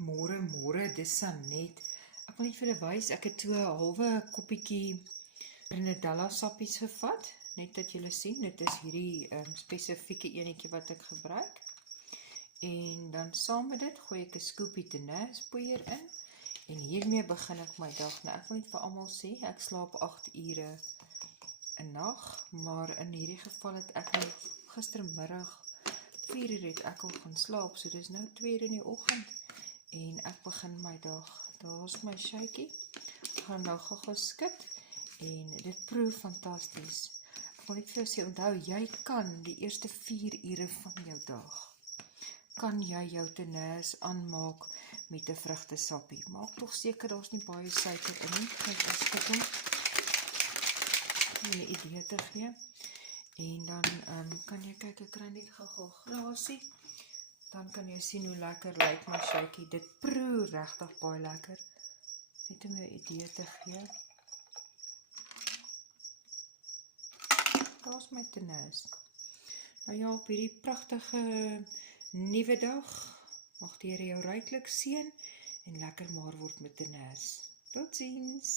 Môre, dis Sanet. Ek wil net vir julle wys, ek het toe 'n halwe koppietjie Renadella sappies gevat, net dat julle sien, dit is hierdie spesifieke enetjie wat ek gebruik. En dan saam met dit gooi ek 'n skoopie tenaspoeier in en hiermee begin ek my dag. Nou ek wil net vir almal sê, ek slaap 8 ure 'n nag, maar in hierdie geval het ek nou gistermiddag 4 uur het ek al gaan slaap, so dis nou 2 uur in die oggend en ek begin my dag. Daar's my shakeie. Ek gaan nou gou skit en dit proe fantasties. Ek wil net vir jou sê, onthou, jy kan die eerste 4 ure van jou dag kan jy jou tenas aanmaak met 'n vrugtesappie. Maak tog seker daar's nie baie suiker in nie. Kyk, as ek hom om 'n idee te gee. En dan kan jy kyk, ek kry net gou glasie. Dan kan jy sien hoe lekker lyk my shakeie. Dit proe regtig baie lekker. Net om jou 'n idee te gee. Daar's my tenas. Nou ja, op hierdie pragtige nuwe dag, mag die Here jou ryklik seën en lekker maar word met tenas. Totsiens!